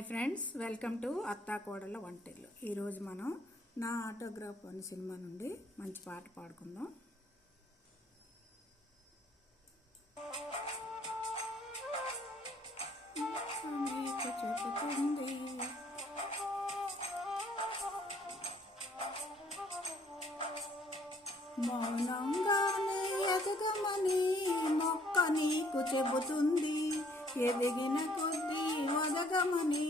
Hi friends welcome to అత్తా కోడల వంటలు. ఈరోజు మనం నా ఆటోగ్రాఫ్ అనే సినిమా నుండి మంచి పాట పాడుకుందాం. చెబుతుంది మౌనంగానే ఎదగమని మొక్క నీకు చెబుతుంది. ఎదిగిన కొద్దీ ఒదగమని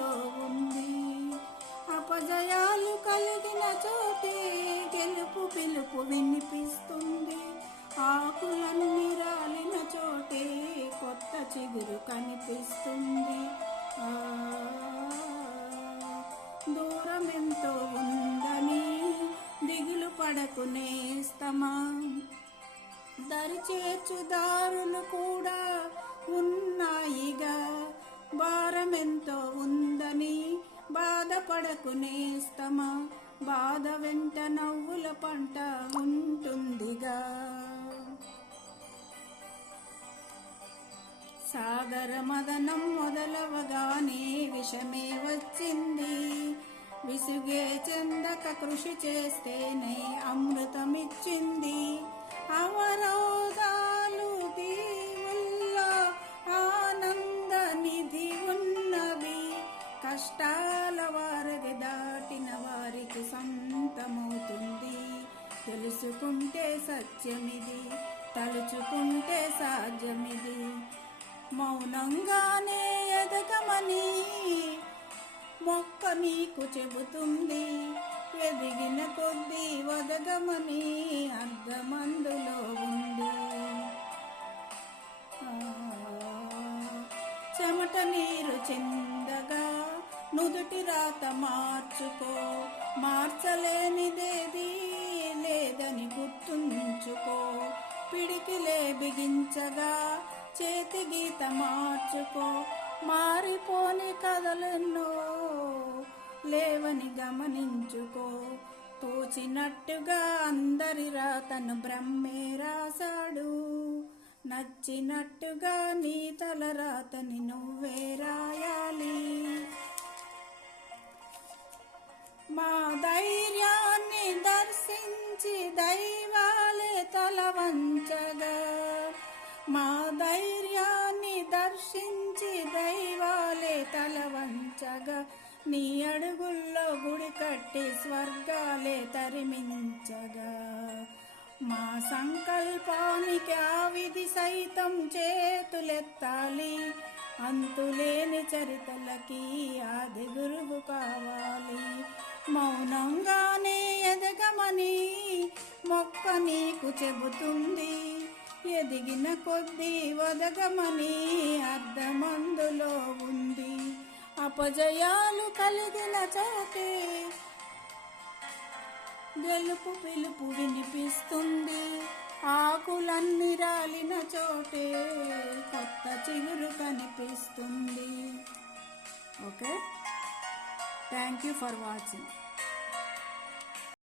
పడకు నేస్తమా చేర్చు దారులు కూడా ఉన్నాయిగా. భారం ఎంతో ఉందని బాధపడకు నేస్తమా బాధ వెంట నవ్వుల పంట ఉంటుందిగా. సాగర మదనం మొదలవగానే విషమే వచ్చింది. విసుగే చెందక కృషి చేస్తేనే అమృతమిచ్చింది. అవరోధాలు దీవుల్లో ఆనంద నిధి ఉన్నవి. కష్టాల వారధి దాటిన వారికి సొంతమవుతుంది. తెలుసుకుంటే సత్యమిది తలుచుకుంటే సాధ్యమిది. మౌనంగానే ఎదగమని మొక్క మీకు చెబుతుంది. ఎదిగిన కొద్దీ వదగమని అర్ధమందులో ఉంది చెమట నీరు చెందగా నుదుటి రాత మార్చుకో. మార్చలేనిదేది లేదని గుర్తుంచుకో. పిడికిలే బిగించగా చేతి గీత మార్చుకో. మారిపోని కథలెన్నో లేవని గమనించుకో. తోచినట్టుగా అందరి రాతను బ్రహ్మే రాశాడు. నచ్చినట్టుగా నీ తల రాతని నువ్వే రాయాలి. మా ధైర్యాన్ని దర్శించి దైవాలే తల వంచగా. మా ధైర్యాన్ని దర్శించి దైవాలే తల వంచగా. నీ అడుగుల్లో గుడి కట్టి స్వర్గాలే తరిమించగా. మా సంకల్పానికి ఆ విధి సైతం చేతులెత్తాలి. అంతులేని చరితలకి ఆది గురువు కావాలి. మౌనంగానే ఎదగమని మొక్క నీకు చెబుతుంది. ఎదిగిన కొద్దీ వదగమని అర్ధమందులో ఉంది. అపజయాలు కలిగిన చోటే గెలుపు పిలుపు వినిపిస్తుంది. ఆకులన్నీ రాలిన చోటే కొత్త చిగురు కనిపిస్తుంది. Okay? Thank you for watching